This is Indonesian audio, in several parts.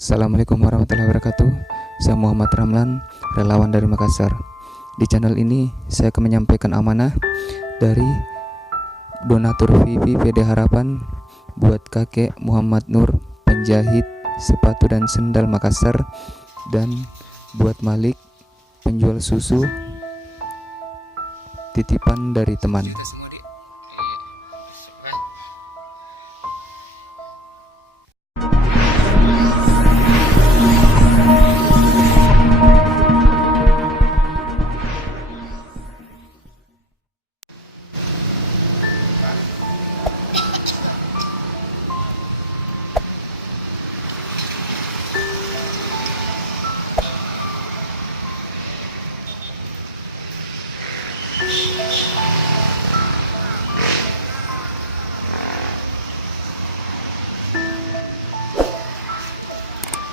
Assalamualaikum warahmatullahi wabarakatuh. Saya Muhammad Ramlan, relawan dari Makassar. Di channel ini saya akan menyampaikan amanah dari donatur Vivi PD Harapan buat kakek Muhammad Nur, penjahit sepatu dan sendal Makassar, dan buat Malik, penjual susu, titipan dari teman.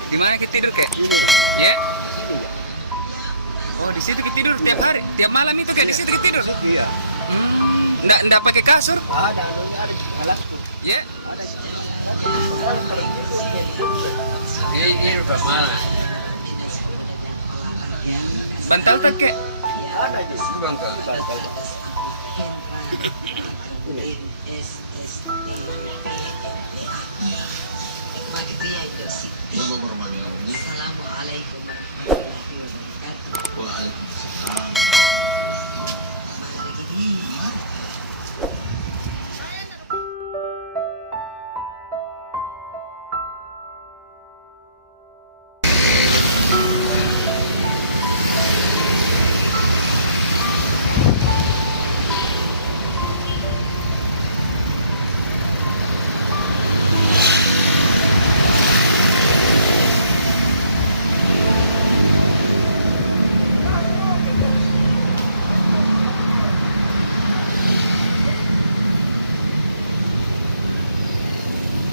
Di mana kita tidur kek? Ya? Oh di situ kita tidur tiap hari, tiap malam itu kek di situ kita tidur. Iya. Nggak pakai kasur? Ada. Ya? Ini udah mana? Bantal tak kek? Ada di sini bang ke. Assalamualaikum. Waalaikumsalam.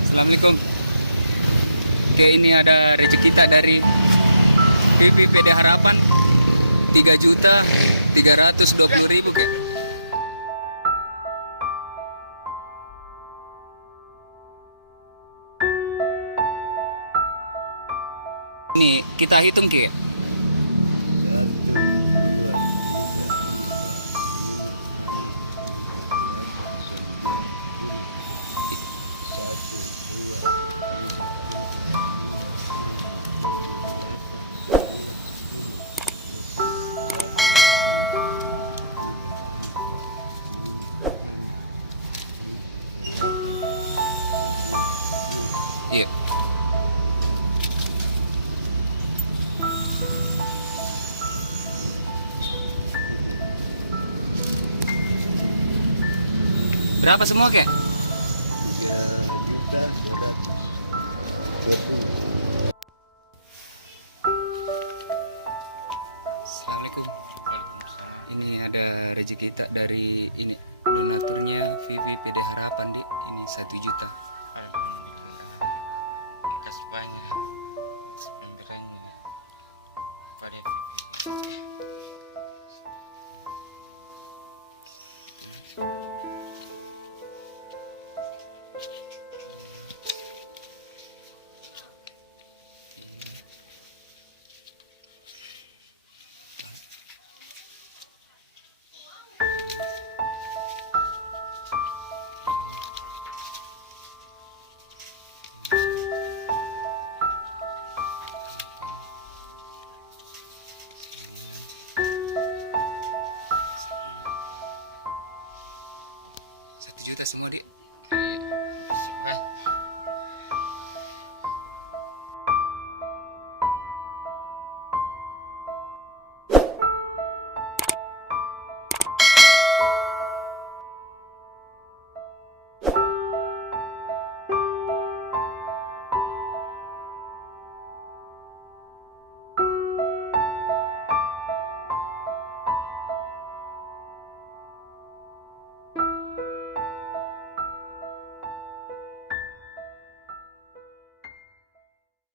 Assalamualaikum. Oke, ini ada rezeki kita dari Vivi PD Harapan 3.320.000 kek. Ini kita hitung kek. Iya. Berapa semua kek? Assalamualaikum. Ini ada rezeki kita dari ini donaturnya Vivi PD Harapan di ini 1 juta. Makasih banyak. Pemberiannya. Juta semua, Dik.